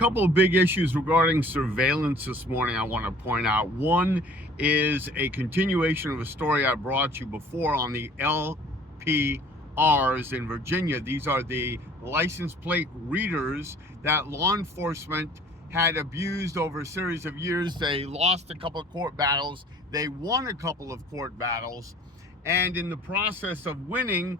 couple of big issues regarding surveillance this morning I want to point out. One is a continuation of a story I brought you before on the LPRs in Virginia. These are the license plate readers that law enforcement had abused over a series of years. They lost a couple of court battles. They won a couple of court battles. And in the process of winning,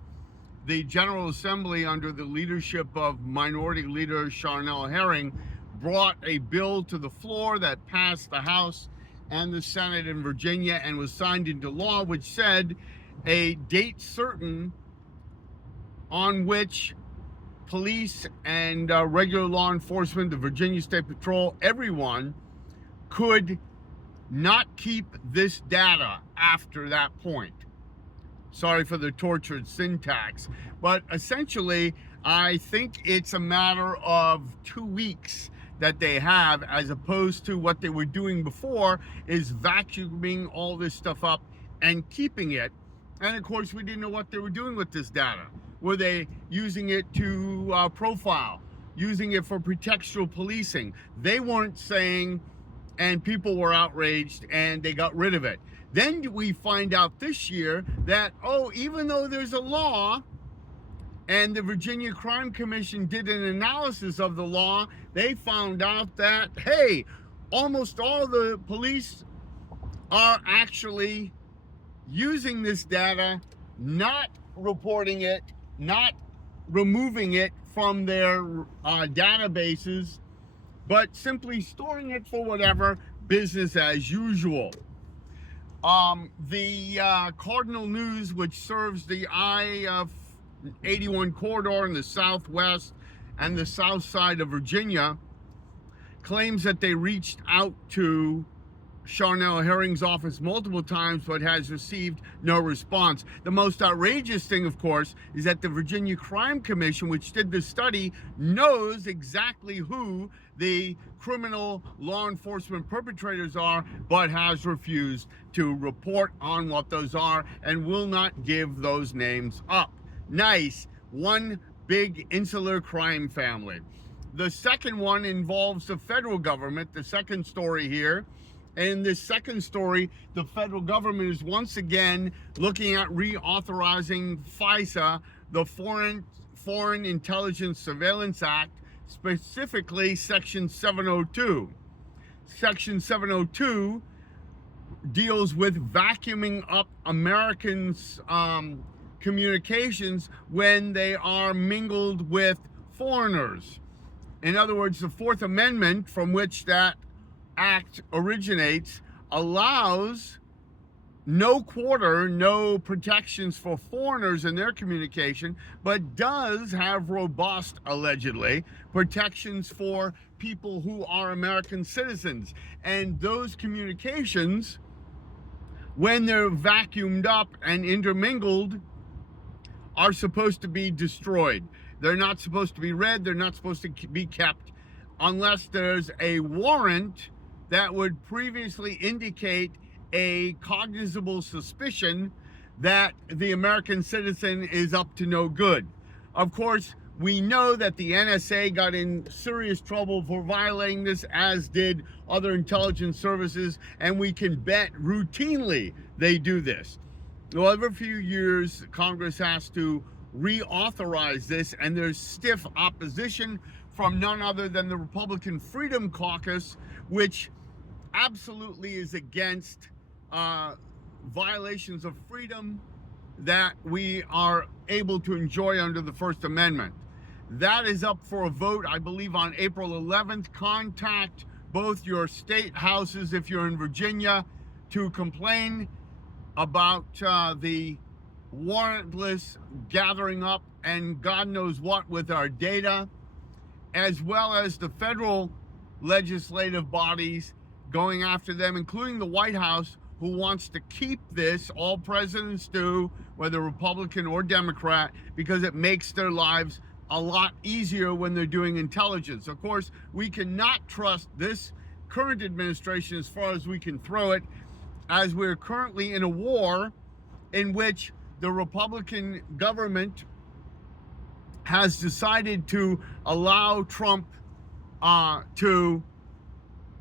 the General Assembly, under the leadership of Minority Leader Charnel Herring, brought a bill to the floor that passed the House and the Senate in Virginia and was signed into law, which said a date certain on which police and regular law enforcement, the Virginia State Patrol, everyone could not keep this data after that point. Sorry for the tortured syntax, but essentially, I think it's a matter of 2 weeks that they have, as opposed to what they were doing before, is vacuuming all this stuff up and keeping it. And of course, we didn't know what they were doing with this data. Were they using it to profile, using it for pretextual policing? They weren't saying, and people were outraged, and they got rid of it. Then we find out this year that, even though there's a law, and the Virginia Crime Commission did an analysis of the law, they found out that, hey, almost all the police are actually using this data, not reporting it, not removing it from their databases, but simply storing it for whatever, business as usual. The Cardinal News, which serves the I-81 corridor in the southwest and the south side of Virginia, claims that they reached out to Charnel Herring's office multiple times, but has received no response. The most outrageous thing, of course, is that the Virginia Crime Commission, which did the study, knows exactly who the criminal law enforcement perpetrators are, but has refused to report on what those are and will not give those names up. Nice. One big insular crime family. The second one involves the federal government, the second story here. In this second story, the federal government is once again looking at reauthorizing FISA, the Foreign Intelligence Surveillance Act, specifically Section 702. Section 702 deals with vacuuming up Americans' communications when they are mingled with foreigners. In other words, the Fourth Amendment, from which that act originates, allows no protections for foreigners in their communication, but does have robust, allegedly, protections for people who are American citizens. And those communications, when they're vacuumed up and intermingled, are supposed to be destroyed. They're not supposed to be read. They're not supposed to be kept unless there's a warrant that would previously indicate a cognizable suspicion that the American citizen is up to no good. Of course, we know that the NSA got in serious trouble for violating this, as did other intelligence services, and we can bet routinely they do this. Well, every few years, Congress has to reauthorize this, and there's stiff opposition from none other than the Republican Freedom Caucus, which absolutely is against violations of freedom that we are able to enjoy under the First Amendment. That is up for a vote, I believe, on April 11th. Contact both your state houses if you're in Virginia to complain about the warrantless gathering up and God knows what with our data, as well as the federal legislative bodies going after them, including the White House, who wants to keep this. All presidents do, whether Republican or Democrat, because it makes their lives a lot easier when they're doing intelligence. Of course, we cannot trust this current administration as far as we can throw it, as we're currently in a war in which the Republican government has decided to allow Trump to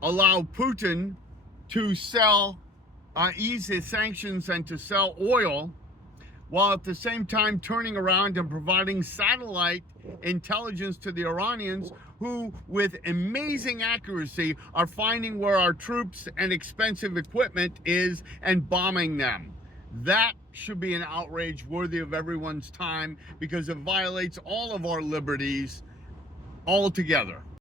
allow Putin to ease his sanctions and to sell oil, while at the same time turning around and providing satellite intelligence to the Iranians, who with amazing accuracy are finding where our troops and expensive equipment is and bombing them. That should be an outrage worthy of everyone's time, because it violates all of our liberties altogether.